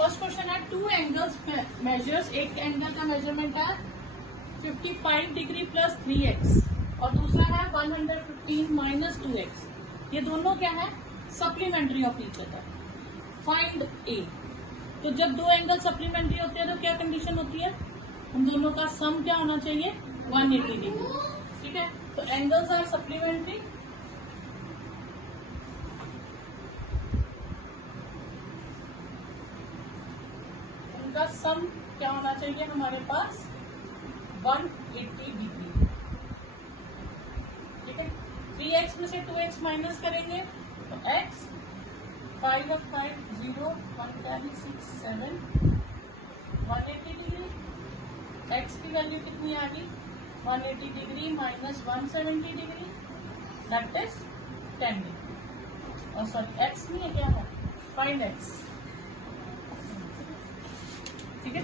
First question है two angles measures, एक angle का मेजरमेंट है 55 डिग्री प्लस 3x और दूसरा है 115 माइनस 2x। ये दोनों क्या है? Supplementary of each other. Find A. तो जब दो एंगल सप्लीमेंट्री होते हैं तो क्या कंडीशन होती है? उन दोनों का सम क्या होना चाहिए? 180 डिग्री। ठीक है, तो एंगल्स आर सप्लीमेंट्री। उनका सम क्या होना चाहिए हमारे पास? 180 डिग्री। ठीक है, 3x में से 2x माइनस करेंगे तो x 5 और 5 0 1 कैरी 6 7 180 डिग्री। x की वैल्यू कितनी आ गई? 180 degree minus 170 degree, that is 10 degree. और सॉरी x नहीं है, क्या है? Find x। ठीक है,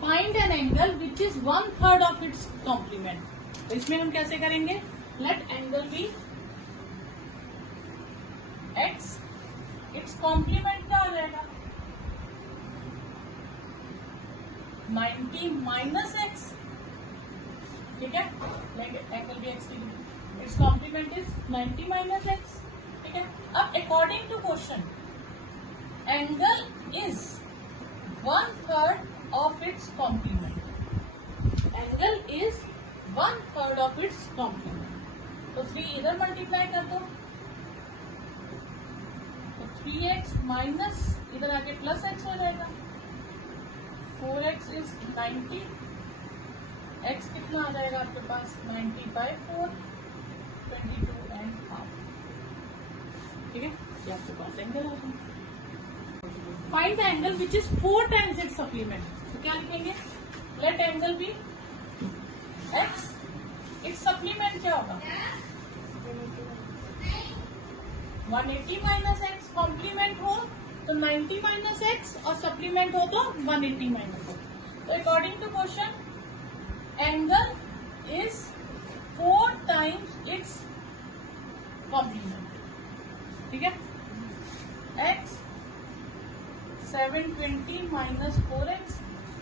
find an angle which is 1/3 of its complement. तो इसमें हम कैसे करेंगे? Let angle be x, its complement क्या हो जाएगा? 90 माइनस x। ठीक है, एंगल बी x की its complement is 90 minus x। ठीक है, अब according to question angle is 1/3 of its complement। Angle is 1/3 of its complement। तो 3 इधर मल्टीप्लाई कर दो तो 3x माइनस इधर आके प्लस x हो जाएगा। 4x इज 90, x कितना आ जाएगा आपके पास? 90 बाई 4 22 एंड हाफ। ठीक है, ये आपके पास एंगल आ जाएगा। Find the angle which is 4 times its supplement. तो क्या लिखेंगे? Let angle be x, its supplement क्या होगा? 180 माइनस x। कॉम्प्लीमेंट हो तो 90 माइनस x और सप्लीमेंट हो तो 180 माइनस x। तो according to question angle is 4 times its complement. ठीक है, x 720 माइनस 4x,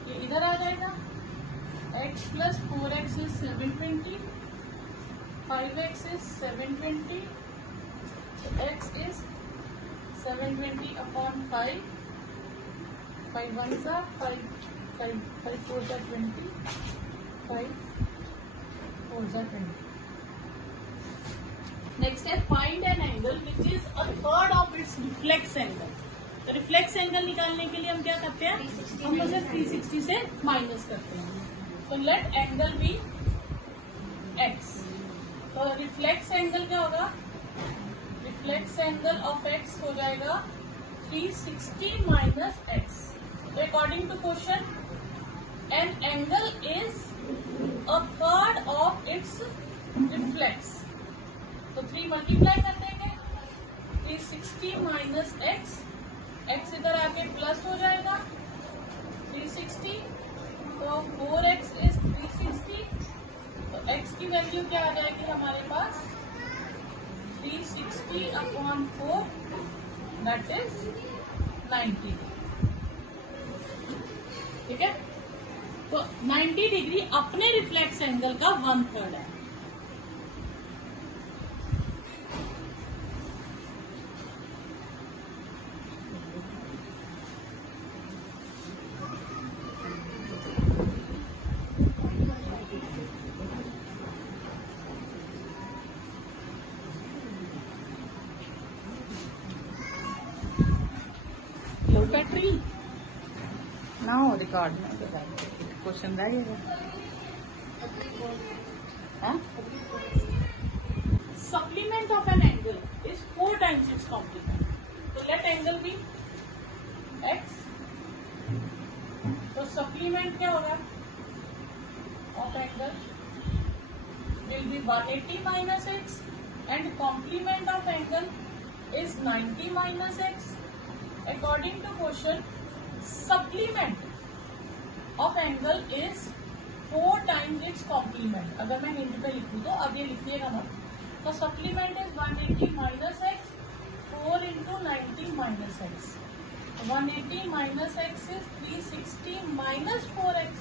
ये इधर आ जाएगा। x plus 4x is 720, 5x is 720, तो x इज 720 अपॉन 5, 5 1 सा 5 5 5 4 सा 20, 5 4 सा 20। नेक्स्ट है find an angle which is a third of its reflex angle. तो रिफ्लेक्स एंगल निकालने के लिए हम क्या करते हैं? हम उसे 360 से माइनस करते हैं। तो लेट एंगल बी x। तो रिफ्लेक्स एंगल क्या होगा? रिफ्लेक्स एंगल ऑफ x हो जाएगा 360 माइनस x। तो according to question an angle is a third of its reflex. तो 3 मल्टीप्लाई कर देंगे, 360 माइनस x, x इधर आके प्लस हो जाएगा 360, तो 4x इज 360, तो x की वैल्यू क्या आ जाएगी हमारे पास? 360 अपॉन 4 दैट इज 90। ठीक है, तो 90 डिग्री अपने रिफ्लेक्स एंगल का 1/3 है। Tree. Now record question रहेगा। Supplement of an angle is 4 times its complement. So let angle be x. तो supplement क्या होगा of angle will be 180 minus x and complement of angle is 90 minus x. According to question, supplement of angle is 4 times its complement। अगर मैं हिंदी पे लिखूँ तो अब ये लिखिएगा मत। तो supplement is 180 minus x, 4 into 90 minus x। 180 minus x is 360 minus 4x।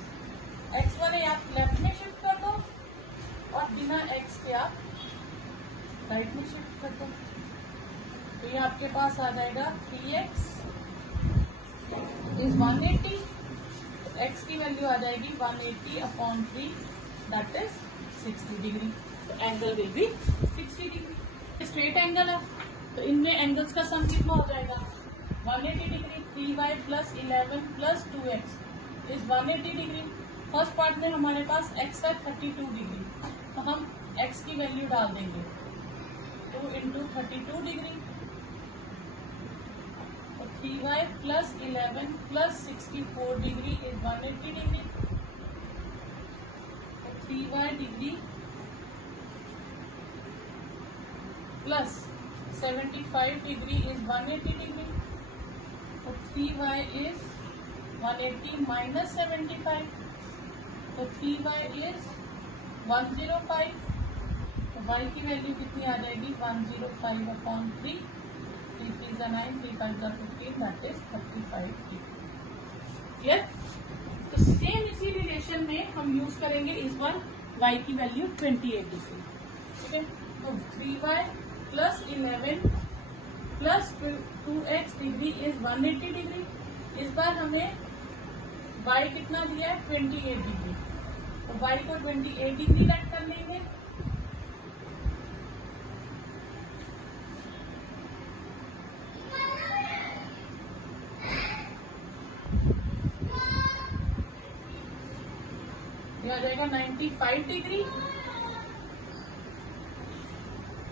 X वाले आप लेफ्ट में शिफ्ट कर दो और बिना एक्स के आप राइट में शिफ्ट कर दो, तो ये आपके पास आ जाएगा 3x इज 180। एक्स की वैल्यू आ जाएगी 180/3, दैट इज 60 डिग्री। तो angle will be 60 degree. Straight angle है तो इनमें एंगल्स का सम कितना हो जाएगा 180 degree. 3y plus 11 plus 2x is 180 degree. First part में हमारे पास x है 32 डिग्री, तो हम x की वैल्यू डाल देंगे 2 × 32 degree. 3y plus 11 plus 64 degree is 180 degree. 3y degree plus 75 degree is 180 degree. तो 3y इज 180 माइनस 75, तो 3y इज 105। तो y की वैल्यू कितनी आ जाएगी 105/3। 3 3 9, 3 5 15, दैट इज 35 डिग्री। क्लियर? तो सेम इसी रिलेशन में हम यूज करेंगे इस बार y की वैल्यू 28 डिग्री। ठीक है, तो 3y plus 11 plus 2x degree is 180 degree. इस बार हमें y कितना दिया है 28 डिग्री, तो y को 28 डिग्री लेट कर लेंगे। ये आ जाएगा 95 डिग्री,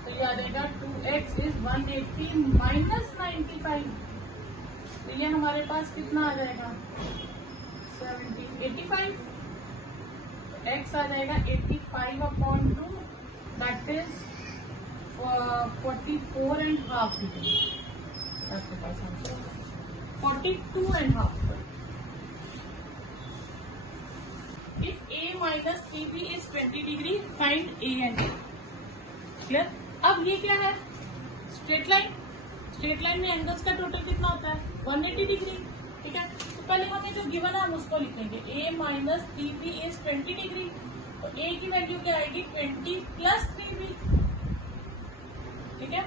तो ये आ जाएगा 2x इज 180 माइनस 95, तो ये हमारे पास कितना आ जाएगा 85। तो x आ जाएगा 85/2, दैट इज 44.5 डिग्री। आपके पास answer 42.5। If a minus 3b is 20 degree, find a and b. Clear? अब ये क्या है स्ट्रेट लाइन। स्ट्रेट लाइन में एंगल्स का टोटल कितना होता है 180 डिग्री। ठीक है, तो पहले हमें जो गिवन है हम उसको लिख लेंगे। a minus 3b is 20 degree, तो a की वैल्यू क्या आएगी 20 प्लस 3b। ठीक है,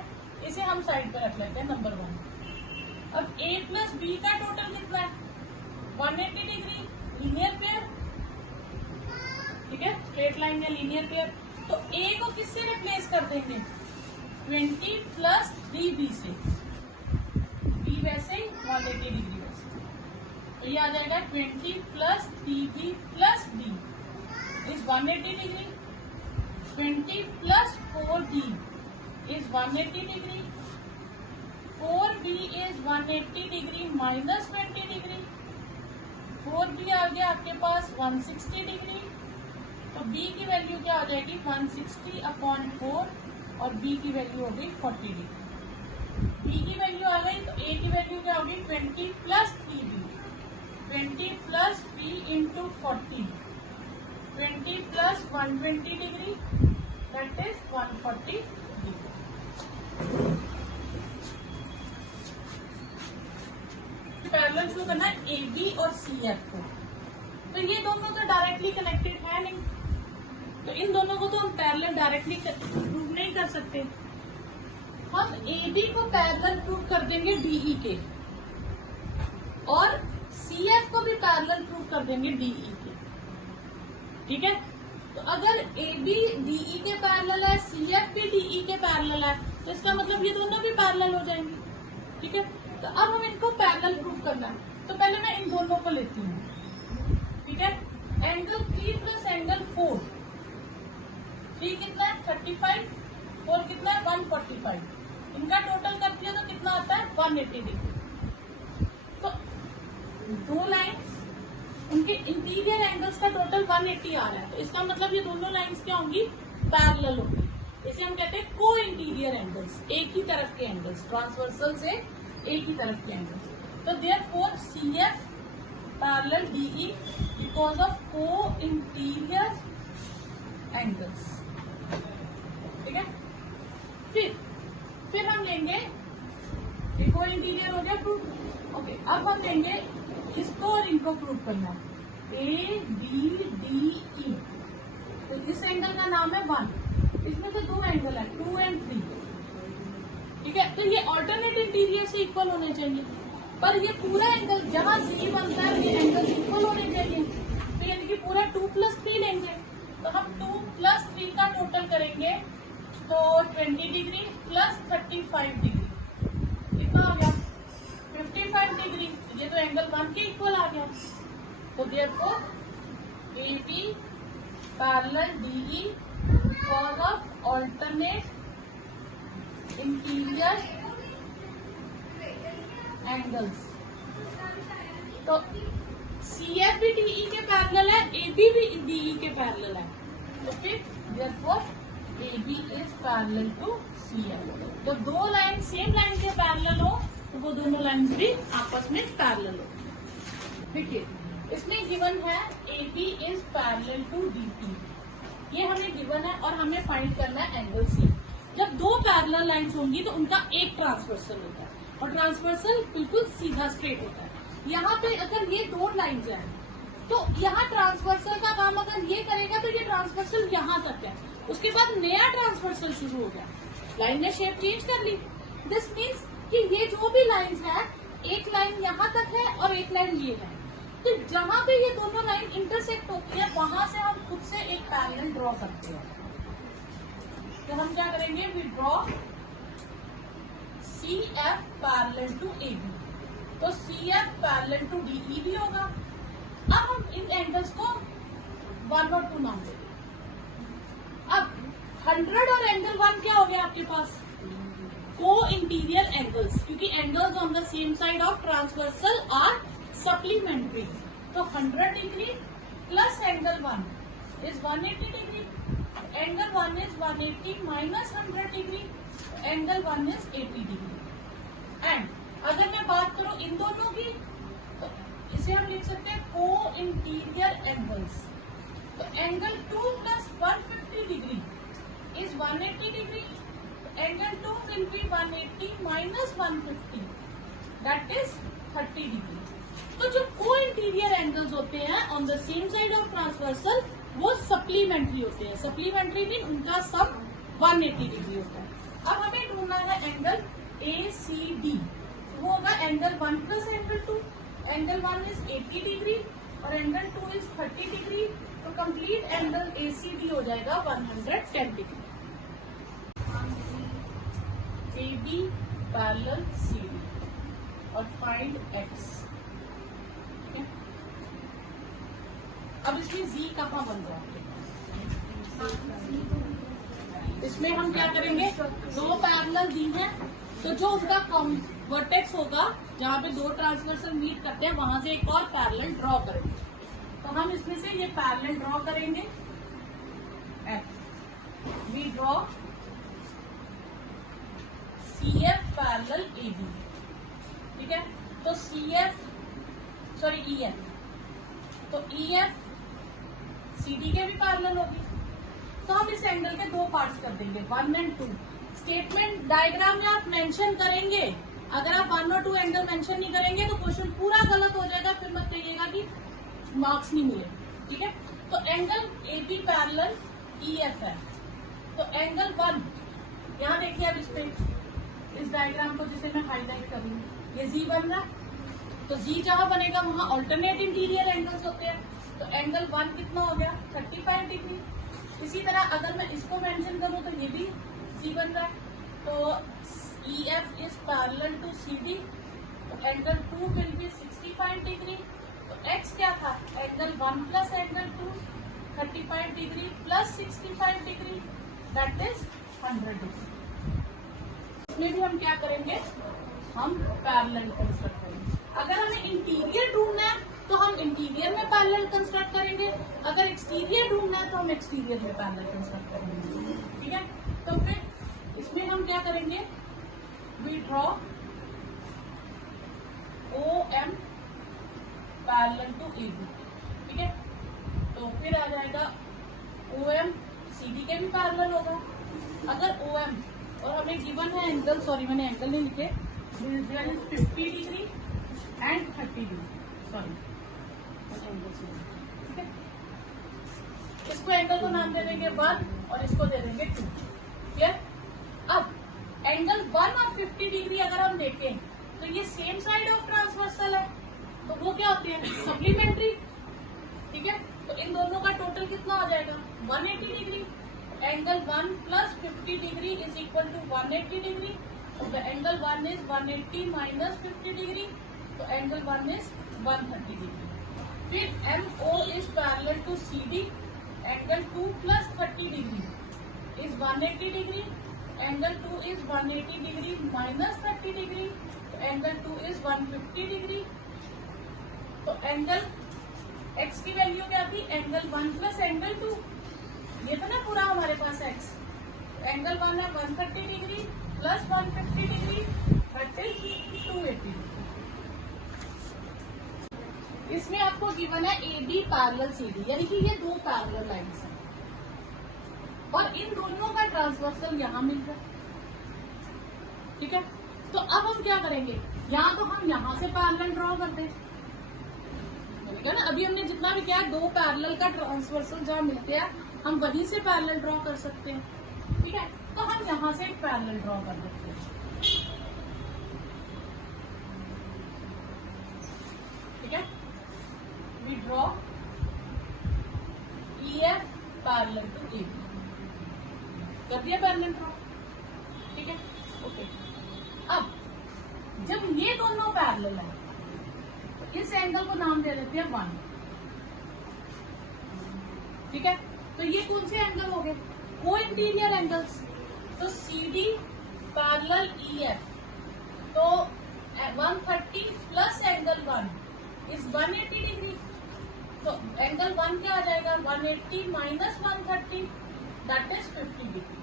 इसे हम साइड पे रख लेते हैं नंबर 1। अब a प्लस b का टोटल कितना है 180 डिग्री, लीनियर पेयर। ठीक है, स्ट्रेट लाइन या लीनियर पेयर। तो a को किससे रिप्लेस कर देंगे 20 प्लस 3b से। b वैसे 180 डिग्री वैसे, तो ये आ जाएगा 20 plus 3b plus b is 180 degree. 20 plus 4b is 180 degree. 4b is 180 degree minus 20 degree. 4b आ गया आपके पास 160 डिग्री, तो b की वैल्यू क्या हो जाएगी 160/4 और b की वैल्यू हो गई 40 डिग्री। b की वैल्यू आ गई, तो a की वैल्यू क्या होगी 20 plus 3b, 20 plus b into 40, 20 plus 120 degree, that is 140 degree. Parallel show करना है AB और CF को, तो ये दोनों तो डायरेक्टली कनेक्टेड है नहीं, तो इन दोनों को तो हम पैरेलल डायरेक्टली प्रूव नहीं कर सकते। हम AB को पैरेलल प्रूव कर देंगे DE के, और CF को भी पैरेलल प्रूव कर देंगे DE के। ठीक है, तो अगर AB DE के पैरेलल है, CF भी DE के पैरेलल है, तो इसका मतलब ये दोनों भी पैरेलल हो जाएंगे। ठीक है, तो अब हम इनको पैरेलल प्रूव करना है, तो पहले मैं इन दोनों को लेती हूँ। ठीक है, एंगल 3 प्लस एंगल 4, 3 कितना है 35, 4 कितना है 145, इनका टोटल करती है तो कितना आता है 180 डिग्री। तो दो लाइंस उनके इंटीरियर एंगल्स का टोटल 180 आ रहा है, तो इसका मतलब ये दोनों लाइंस क्या होंगी पैरेलल होंगी। इसे हम कहते हैं को इंटीरियर एंगल्स, एक ही तरफ के एंगल्स, ट्रांसवर्सल से एक ही तरफ के एंगल्स। तो therefore CF parallel DE because of को इंटीरियर एंगल्स। ठीक है, फिर हम लेंगे को इंटीरियर हो गया प्रूफ, ओके, अब हम लेंगे इसको और इनको प्रूव करना है। ए बी डी ई, तो इस एंगल का नाम है 1, इसमें से दो एंगल है 2 and 3, ठीक है। तो ये ऑल्टरनेट इंटीरियर से इक्वल होने चाहिए, पर ये पूरा एंगल जहां जी बनता है ये एंगल इक्वल होने चाहिए, तो यानी कि पूरा 2 + 3 लेंगे। तो हम 2 + 3 का टोटल करेंगे तो 20 डिग्री प्लस 35 डिग्री, कितना हो गया 55 डिग्री। ये तो एंगल 1 के इक्वल आ गया। तो therefore AB parallel DE because of alternate interior angles. तो CF भी DE के पैरेलल है, AB भी DE के पैरेलल है, तो फिर therefore AB is parallel to CF। तो दो लाइन सेम लाइन के पैरेलल हो तो वो दोनों लाइन भी आपस में पैरेलल हो। ठीक है, इसमें गिवन है AB is parallel to DP, ये हमें गिवन है और हमें फाइंड करना है एंगल C। जब दो पैरेलल लाइंस होंगी तो उनका एक ट्रांसवर्सल होता है और ट्रांसवर्सल बिल्कुल सीधा स्ट्रेट होता है। यहाँ पे अगर ये दो लाइंस हैं तो यहाँ ट्रांसवर्सल का काम अगर ये करेगा तो ये ट्रांसवर्सल यहाँ तक है, उसके बाद नया ट्रांसवर्सल शुरू हो गया, लाइन ने शेप चेंज कर ली। दिस मीन्स कि ये जो भी लाइंस है, एक लाइन यहाँ तक है और एक लाइन ये है, तो जहां पे ये दोनों लाइन इंटरसेक्ट होती है वहां से हम खुद से एक पैरेलल ड्रॉ करते हैं। तो हम क्या करेंगे, we draw CF parallel to AB, तो CF पैरेलल टू DE भी होगा। अब हम इन एंगल्स को 1 और 2 नाम देंगे। अब 100 और एंगल 1 क्या हो गया आपके पास, को इंटीरियर एंगल्स, क्योंकि angles on the same side of transversal are supplementary. तो 100 degree plus angle 1 is 180 degree, angle 1 is 180 minus 100 degree, angle 1 is 80 degree. And अगर मैं बात करूं इन दोनों की तो इसे हम लिख सकते हैं को इंटीरियर एंगल्स। तो angle 2 + 150 degree is 180 degree, angle 2 will B 180 minus 150, that is 30 degree. तो जो को इंटीरियर एंगल्स होते हैं on the same side of transversal वो सप्लीमेंट्री होते हैं। सप्लीमेंट्री मीन उनका सम 180 डिग्री होता है। अब हमें ढूंढना है एंगल ACD, वो होगा angle 1 plus angle 2। Angle 1 is 80 degree और एंगल 2 इज 30 डिग्री, तो कंप्लीट एंगल ACD हो जाएगा 110 डिग्री। AB पैरेलल CD और फाइंड X। अब इसमें Z कहाँ बन रहा है, इसमें हम क्या करेंगे, दो पैरेलल दी हैं तो जो उनका वर्टेक्स होगा जहाँ पे दो ट्रांसवर्सल मीट करते हैं वहां से एक और पैरेलल ड्रॉ करेंगे। तो हम इसमें से ये पैरेलल ड्रॉ करेंगे F। We draw CF parallel AB, ठीक है। तो EF, तो EF CD के भी पैरेलल होगी। तो हम इस एंगल के दो पार्ट्स कर देंगे 1 and 2। स्टेटमेंट डायग्राम में आप मेंशन करेंगे, अगर आप 1 और 2 एंगल मेंशन नहीं करेंगे तो क्वेश्चन पूरा गलत हो जाएगा, फिर मत कहिएगा कि मार्क्स नहीं मिले, ठीक है। तो एंगल AB पैरेलल EF है, तो एंगल 1 यहाँ देखिए, अब इस डायग्राम को जिसे मैं हाईलाइट करूंगी, ये Z बन रहा है, तो Z जहां बनेगा वहां ऑल्टरनेट इंटीरियर एंगल्स होते हैं। तो एंगल 1 कितना हो गया 35 डिग्री। इसी तरह अगर मैं इसको मेंशन करूं तो ये भी C बन रहा है, तो EF is parallel to CD, तो एंगल 2 विल बी 65 डिग्री। तो X क्या था, angle 1 plus angle 2 35 degree plus 65 degree, that is 100 degree. इसमें भी हम क्या करेंगे, हम पैरेलल कंस्ट्रक्ट करेंगे। अगर हमें इंटीरियर ढूंढना है तो हम इंटीरियर में पैरेलल कंस्ट्रक्ट करेंगे, अगर एक्सटीरियर ढूंढना है तो हम एक्सटीरियर में पैरेलल कंस्ट्रक्ट करेंगे, ठीक है। तो फिर इसमें हम क्या करेंगे, we draw OM parallel to AB, ठीक है। तो फिर आ जाएगा OM CD के भी पैरेलल होगा। अगर OM और हमें गिवन है एंगल, सॉरी मैंने एंगल नहीं लिखे, 50 डिग्री एंड 30 डिग्री, सॉरी ठीक है। इसको एंगल को नाम दे देंगे 1 और इसको दे देंगे 2। क्लियर? अब एंगल 1 और 50 डिग्री अगर हम देखें तो ये सेम साइड ऑफ ट्रांसवर्सल है, तो वो क्या होते हैं? सप्लीमेंट्री। ठीक है, तो इन दोनों का टोटल कितना हो जाएगा? 180 degree. Angle 1 plus 50 degree is equal to 180 degree. तो the angle 1 is 180 minus 50 degree, तो एंगल 1 इज 130 डिग्री। फिर MO is parallel to CD। Angle 2 plus 30 degree is 180 degree. Angle 2 is 180 degree minus 30 degree, तो angle 2 is 150 degree. तो angle x की value क्या थी? Angle 1 plus angle 2, ये था ना पूरा हमारे पास x। एंगल 1 है 130 degree plus 150 degree, that is 280 degree. इसमें आपको गिवन है AB पैरेलल CD, यानी कि ये दो पैरेलल लाइंस हैं और इन दोनों का ट्रांसवर्सल यहाँ मिल रहा है। ठीक है, तो अब हम क्या करेंगे? यहाँ तो हम यहाँ से पैरेलल ड्रॉ कर दें, ना अभी हमने जितना भी किया, दो पैरेलल का ट्रांसवर्सल जहाँ मिलते हैं हम वहीं से पैरेलल ड्रॉ कर सकते हैं। ठीक है, तो हम यहाँ से एक पैरेलल ड्रॉ कर देते हैं। ठीक है, we draw EF parallel to AB, कर दिया पैरेलल ड्रॉ। ठीक है, ओके। अब जब ये दोनों पैरेलल है तो इस एंगल को नाम दे देते हैं 1। ठीक है, तो ये कौन से एंगल हो गए? को इंटीरियर एंगल्स। तो CD पैरेलल EF, तो 130 प्लस एंगल 1 इज 180 डिग्री। तो एंगल 1 क्या आ जाएगा? 180 minus 130, that is 50 degree.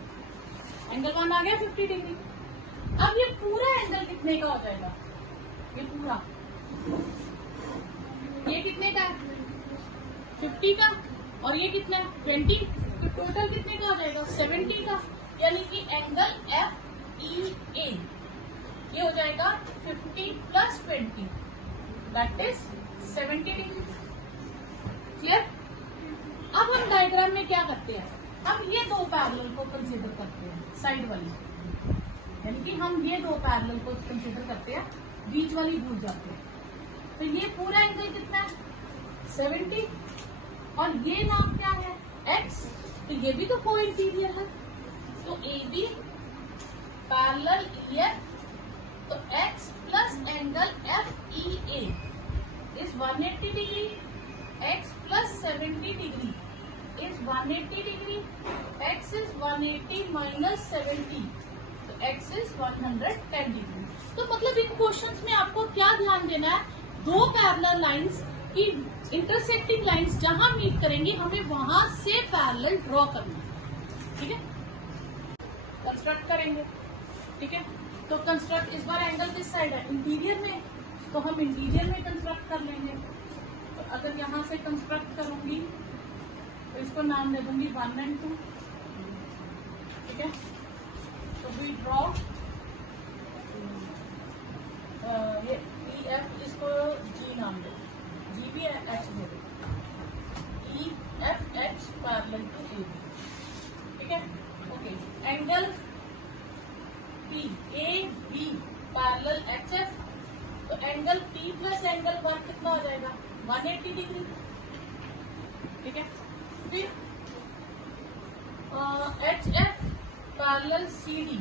Angle 1 आ गया 50 डिग्री। अब ये पूरा एंगल कितने का हो जाएगा? ये पूरा, ये कितने का है? 50 का, और ये कितना है? 20। तो टोटल कितने का हो जाएगा? 70 का, यानी कि एंगल FEA ये हो जाएगा 50 plus 20, that is 70 degree. Clear? अब हम डायग्राम में क्या करते हैं? हम ये दो पैरेलल को कंसीडर करते हैं, साइड वाली, यानी कि हम ये दो पैरेलल को कंसीडर करते हैं, बीच वाली भूल जाते हैं। तो ये पूरा एंगल कितना है? 70, और ये नाम क्या है? X। तो ये भी तो को इंटीरियर है, तो AB पैरेलल EF, तो X plus angle FEA is 180 degree. X plus 70 degree is 180 degree. X is 180 minus 70, तो X इज 110 डिग्री। तो मतलब इन क्वेश्चंस में आपको क्या ध्यान देना है? दो पैरेलल लाइंस की इंटरसेक्टिंग लाइंस जहां मीट करेंगी हमें वहां से पैरेलल ड्रॉ करना है। ठीक है, कंस्ट्रक्ट करेंगे। ठीक है, तो कंस्ट्रक्ट, इस बार एंगल किस साइड है? इंटीरियर में, तो हम इंटीरियर में कंस्ट्रक्ट कर लेंगे। तो अगर यहां से कंस्ट्रक्ट करूंगी तो इसको नाम दे दूंगी 1 और 2। ठीक है, तो वी ड्रॉ ये EF, इसको G नाम दे, G भी H दे दो, EFH पैरेलल टू AB। ठीक है, okay. Angle PAB parallel HF, तो एंगल P प्लस एंगल 1 कितना हो जाएगा? 180 डिग्री। ठीक है, फिर HF पैरेलल CD,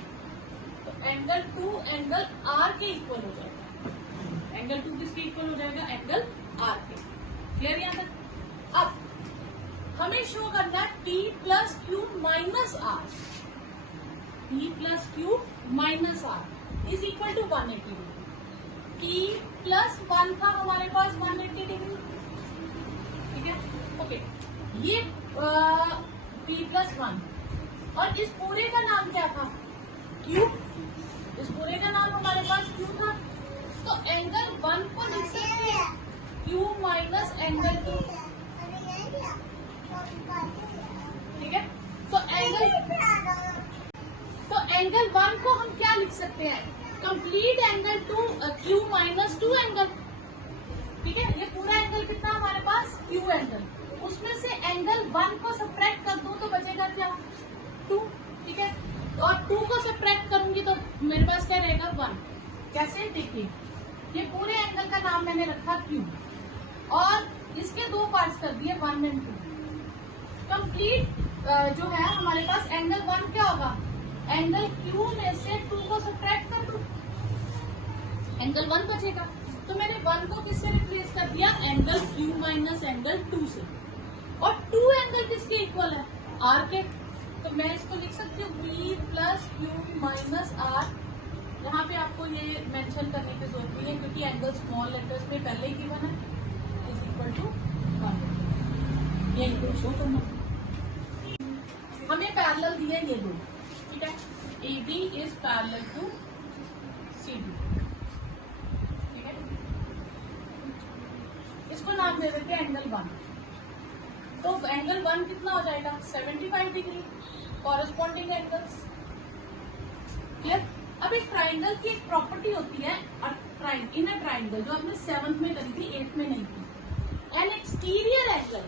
तो एंगल 2 एंगल R के इक्वल हो जाएगा। एंगल 2 किसके इक्वल हो जाएगा? एंगल R के। क्लियर यहाँ तक? अब हमें शो करना है P plus Q minus R। P plus Q minus R is equal to 180 degree. P plus 1 था हमारे पास 180 डिग्री। ठीक है, ओके। ये P प्लस 1 और इस पूरे का नाम क्या था? Q। इस पूरे का नाम हमारे पास Q था, तो एंगल 1 को लिख सकते हैं Q माइनस एंगल 2। ठीक है, तो एंगल 1 को हम क्या लिख सकते हैं? Complete angle 2 Q minus 2 angle, Q angle, उसमें से एंगल 1 को सब्ट्रैक्ट कर दूं तो बचेगा क्या 2, ठीक है। और 2 को सब्ट्रैक्ट करूंगी तो मेरे पास क्या रहेगा 1। कैसे, देखिए ये पूरे एंगल का नाम मैंने रखा क्यू और इसके 2 पार्ट्स कर दिए 1 एंड 2। कंप्लीट जो है हमारे पास एंगल 1 क्या होगा, एंगल क्यू में से 2 को सब्ट्रैक्ट कर दूं, एंगल 1 बचेगा। तो मैंने 1 को किससे रिप्लेस कर दिया, एंगल क्यू माइनस एंगल 2 से। और 2 एंगल किसके इक्वल है, आर के। तो मैं इसको लिख सकती हूँ B plus Q minus R. यहाँ पे आपको ये मेंशन करने की जरूरत नहीं है क्योंकि एंगल स्मॉल लेटर्स में पहले ही गिवन है, इज इक्वल टू 1। ये इक्वल शो करना, हमें पैरेलल दिए ये दो, ठीक है। A B is parallel to C D, ठीक है। इसको नाम दे देते हैं एंगल 1। तो एंगल 1 कितना हो जाएगा 75 डिग्री, कॉरेस्पॉन्डिंग एंगल्स, क्लियर। अब एक ट्राइंगल की एक प्रॉपर्टी होती है इन अ ट्राइंगल, जो आपने 7th में करी थी, 8th में नहीं की। An exterior angle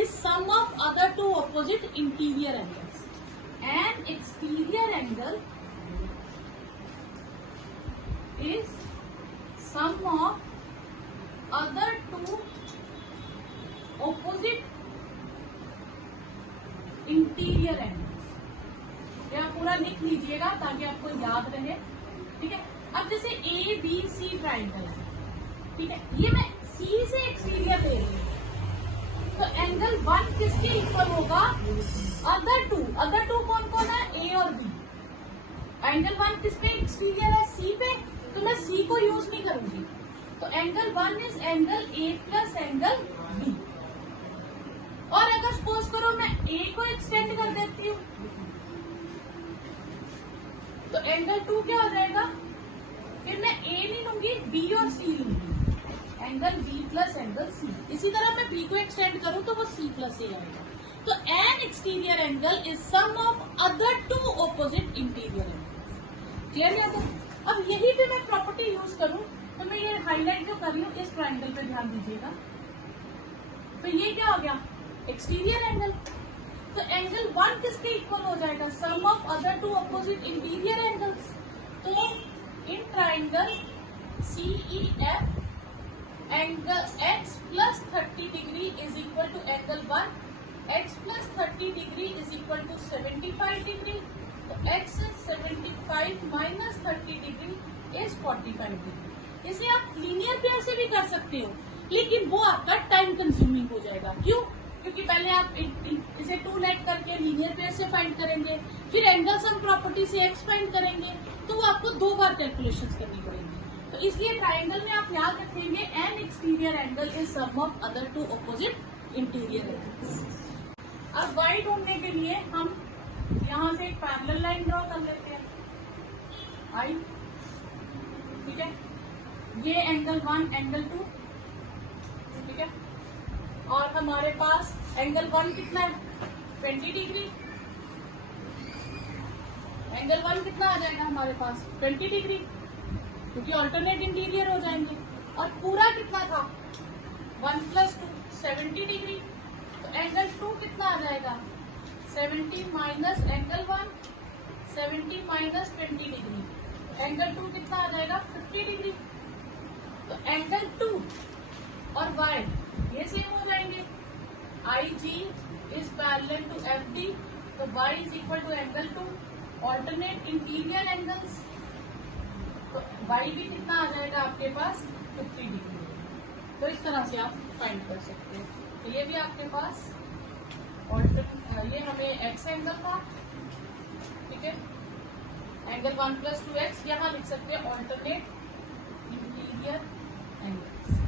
is sum of other 2 opposite interior angles. An exterior angle is sum of other 2 opposite interior angles. यह पूरा लिख लीजिएगा ताकि आपको याद रहे, ठीक है। अब जैसे ए बी सी ट्राइंगल है, ठीक है, ये मैं सी से एक्सटीरियर ले रही हूँ, तो एंगल 1 किसके इक्वल होगा, अदर 2 कौन कौन है, ए और बी। एंगल 1 किस पे एक्सटीरियर है, सी पे, तो मैं सी को यूज नहीं करूंगी। तो angle 1 is angle A plus angle B. और अगर सपोज करो मैं ए को एक्सटेंड कर देती हूँ तो एंगल 2 क्या हो जाएगा, फिर मैं ए नहीं लूंगी, बी और सी लूंगी, angle B plus angle C. इसी तरह मैं बी को एक्सटेंड करूं तो वो सी प्लस ए आएगा। तो an exterior angle is sum of other 2 opposite interior angles. Clear है? अब यही पे मैं प्रॉपर्टी यूज करूं तो मैं ये हाईलाइट जो कर रही हूँ इस ट्राइंगल पे ध्यान दीजिएगा। तो ये क्या हो गया, एक्सटीरियर एंगल। तो एंगल 1 किसके इक्वल हो जाएगा, sum of other 2 opposite interior angles. तो in triangle CEF angle x plus 30 degree is equal to angle 1, x plus 30 degree is equal to 75 degree. तो x is 75 minus 30 degree is 45 degree. इसे आप linear pair से भी कर सकते हो, लेकिन वो आपका टाइम कंज्यूमिंग हो जाएगा। क्यों? क्योंकि पहले आप इसे 2 लेट करके लीनियर पेयर से फाइंड करेंगे, फिर एंगल सम प्रॉपर्टी से x फाइंड करेंगे, तो वो आपको 2 बार कैलकुलेशंस करनी पड़ेगी। तो इसलिए ट्राइंगल में आप याद रखेंगे an exterior angle is sum of other 2 opposite interior angles. अब y ढूंढने के लिए हम यहाँ से एक पैरेलल लाइन ड्रॉ कर लेते हैं, I, ठीक है। ये एंगल 1 एंगल 2, ठीक है। और हमारे पास एंगल 1 कितना है 20 डिग्री, एंगल 1 कितना आ जाएगा हमारे पास 20 डिग्री, क्योंकि ऑल्टरनेट इंटीरियर हो जाएंगे। और पूरा कितना था 1 प्लस 2 70 डिग्री। तो एंगल 2 कितना आ जाएगा 70 minus angle 1, 70 minus 20 degree, angle 2 कितना आ जाएगा 50 डिग्री। तो एंगल 2 और y ये सेम हो जाएंगे, IG is parallel to FD, तो y is equal to angle 2, alternate interior angles. तो y भी कितना आ जाएगा आपके पास 50 डिग्री। तो इस तरह से आप फाइंड कर सकते हैं। तो ये भी आपके पास ये हमें x एंगल था, ठीक है, एंगल 1 प्लस 2x, यहाँ लिख सकते हैं ऑल्टरनेट इंटीरियर एंगल्स।